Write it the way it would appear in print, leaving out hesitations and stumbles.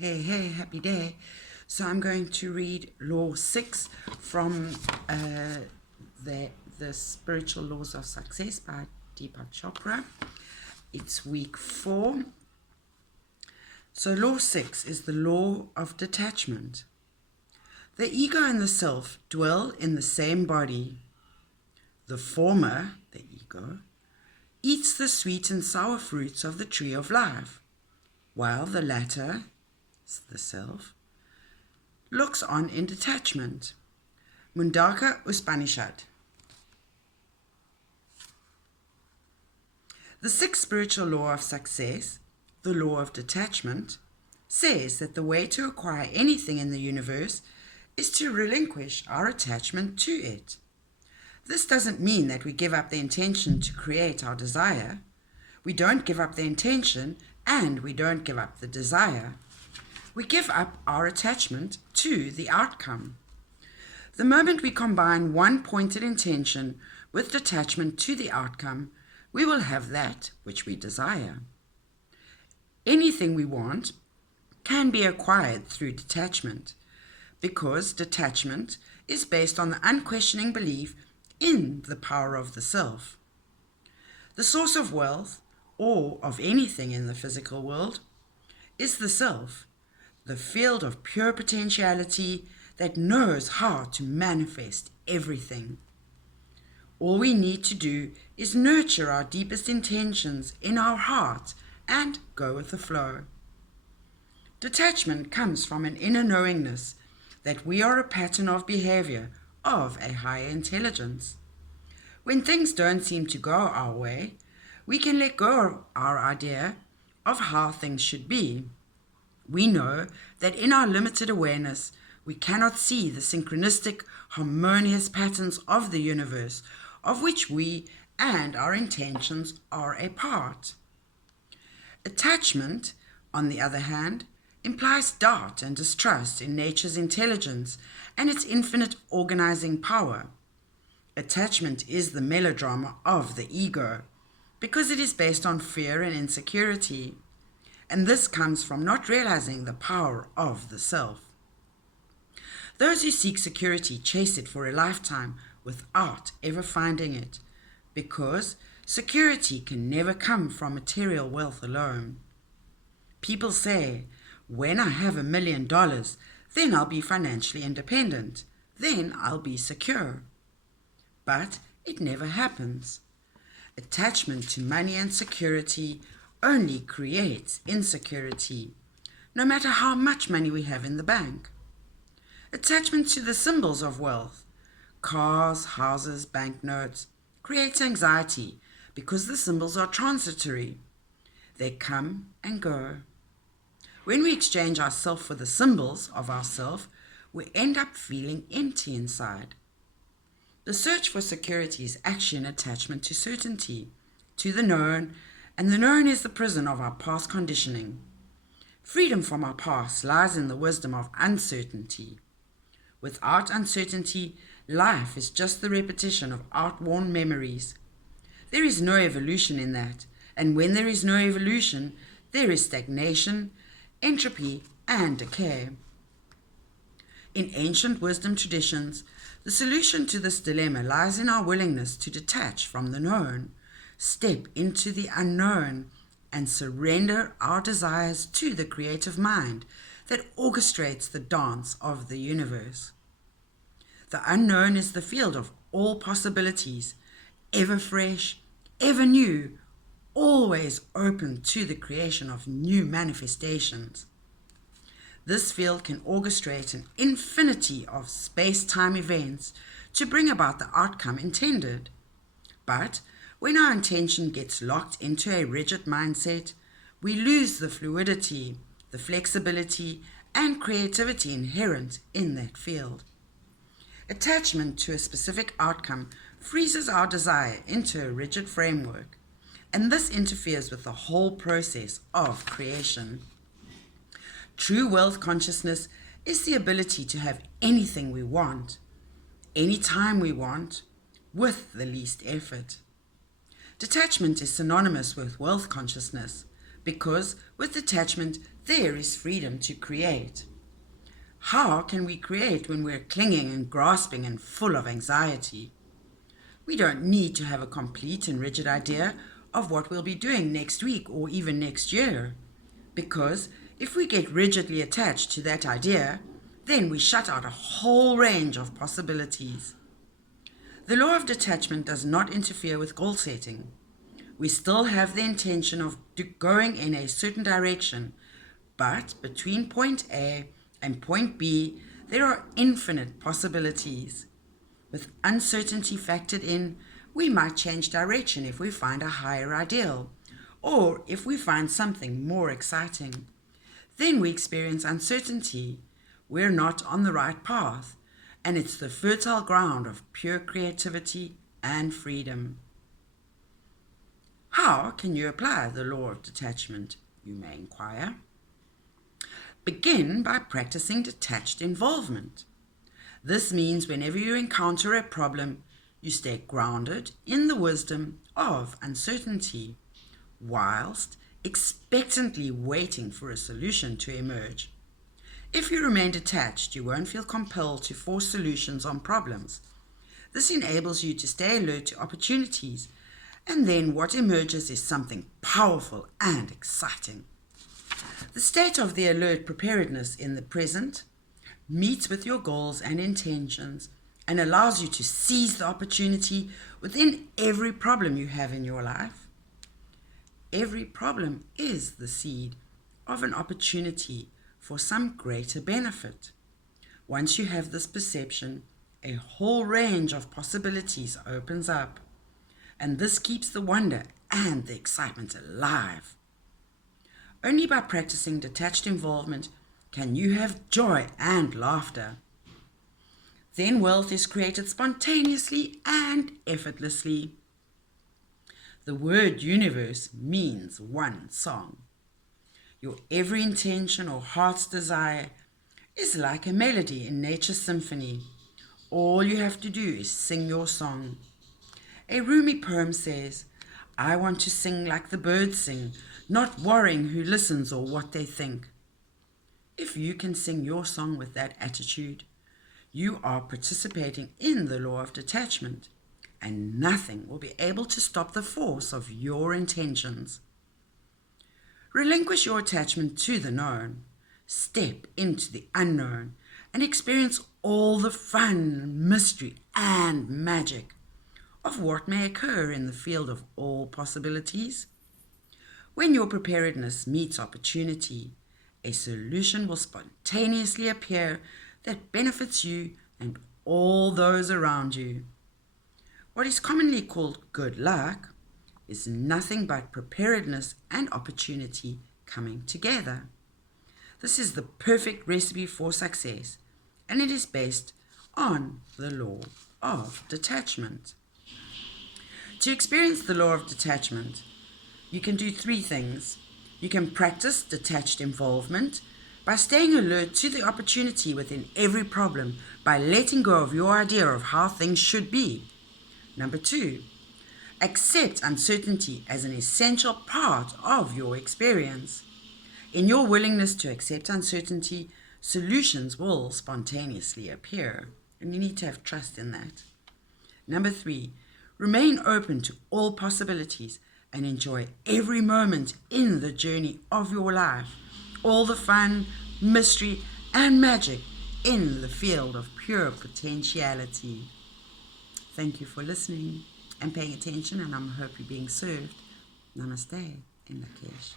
Hey, happy day. So I'm going to read Law 6 from the Spiritual Laws of Success by Deepak Chopra. It's week 4. So Law 6 is the law of detachment. The ego and the self dwell in the same body. The former, the ego, eats the sweet and sour fruits of the tree of life, while the latter, the self, looks on in detachment. Mundaka Upanishad. The sixth spiritual law of success, the law of detachment, says that the way to acquire anything in the universe is to relinquish our attachment to it. This doesn't mean that we give up the intention to create our desire. We don't give up the intention and we don't give up the desire. We give up our attachment to the outcome. The moment we combine one pointed intention with detachment to the outcome, we will have that which we desire. Anything we want can be acquired through detachment, because detachment is based on the unquestioning belief in the power of the self. The source of wealth, or of anything in the physical world, is the self, the field of pure potentiality that knows how to manifest everything. All we need to do is nurture our deepest intentions in our heart and go with the flow. Detachment comes from an inner knowingness that we are a pattern of behavior of a higher intelligence. When things don't seem to go our way, we can let go of our idea of how things should be. We know that in our limited awareness, we cannot see the synchronistic, harmonious patterns of the universe, of which we and our intentions are a part. Attachment, on the other hand, implies doubt and distrust in nature's intelligence and its infinite organizing power. Attachment is the melodrama of the ego, because it is based on fear and insecurity. And this comes from not realizing the power of the self. Those who seek security chase it for a lifetime without ever finding it, because security can never come from material wealth alone. People say, when I have $1 million, then I'll be financially independent, then I'll be secure. But it never happens. Attachment to money and security only creates insecurity, no matter how much money we have in the bank. Attachment to the symbols of wealth, cars, houses, banknotes, creates anxiety because the symbols are transitory. They come and go. When we exchange ourself for the symbols of ourself, we end up feeling empty inside. The search for security is actually an attachment to certainty, to the known, and the known is the prison of our past conditioning. Freedom from our past lies in the wisdom of uncertainty. Without uncertainty, life is just the repetition of outworn memories. There is no evolution in that, and when there is no evolution, there is stagnation, entropy, and decay. In ancient wisdom traditions, the solution to this dilemma lies in our willingness to detach from the known, step into the unknown, and surrender our desires to the creative mind that orchestrates the dance of the universe. The unknown is the field of all possibilities, ever fresh, ever new, always open to the creation of new manifestations. This field can orchestrate an infinity of space-time events to bring about the outcome intended. But when our intention gets locked into a rigid mindset, we lose the fluidity, the flexibility, and creativity inherent in that field. Attachment to a specific outcome freezes our desire into a rigid framework, and this interferes with the whole process of creation. True wealth consciousness is the ability to have anything we want, anytime we want, with the least effort. Detachment is synonymous with wealth consciousness because with detachment there is freedom to create. How can we create when we're clinging and grasping and full of anxiety? We don't need to have a complete and rigid idea of what we'll be doing next week or even next year, because if we get rigidly attached to that idea, then we shut out a whole range of possibilities. The law of detachment does not interfere with goal setting. We still have the intention of going in a certain direction, but between point A and point B, there are infinite possibilities. With uncertainty factored in, we might change direction if we find a higher ideal, or if we find something more exciting. Then we experience uncertainty. We're not on the right path, and it's the fertile ground of pure creativity and freedom. How can you apply the law of detachment, you may inquire? Begin by practicing detached involvement. This means whenever you encounter a problem, you stay grounded in the wisdom of uncertainty, whilst expectantly waiting for a solution to emerge. If you remain detached, you won't feel compelled to force solutions on problems. This enables you to stay alert to opportunities, and then what emerges is something powerful and exciting. The state of the alert preparedness in the present meets with your goals and intentions and allows you to seize the opportunity within every problem you have in your life. Every problem is the seed of an opportunity for some greater benefit. Once you have this perception, a whole range of possibilities opens up, and this keeps the wonder and the excitement alive. Only by practicing detached involvement can you have joy and laughter. Then wealth is created spontaneously and effortlessly. The word universe means one song. Your every intention or heart's desire is like a melody in nature's symphony. All you have to do is sing your song. A Rumi poem says, "I want to sing like the birds sing, not worrying who listens or what they think." If you can sing your song with that attitude, you are participating in the law of detachment, and nothing will be able to stop the force of your intentions. Relinquish your attachment to the known, step into the unknown, and experience all the fun, mystery, and magic of what may occur in the field of all possibilities. When your preparedness meets opportunity, a solution will spontaneously appear that benefits you and all those around you. What is commonly called good luck is nothing but preparedness and opportunity coming together. This is the perfect recipe for success, and it is based on the law of detachment. To experience the law of detachment, you can do three things. You can practice detached involvement by staying alert to the opportunity within every problem by letting go of your idea of how things should be. Number 2, accept uncertainty as an essential part of your experience. In your willingness to accept uncertainty, solutions will spontaneously appear, and you need to have trust in that. Number 3, remain open to all possibilities and enjoy every moment in the journey of your life, all the fun, mystery, and magic in the field of pure potentiality. Thank you for listening and paying attention, and I hope you're being served. Namaste in Lakesh.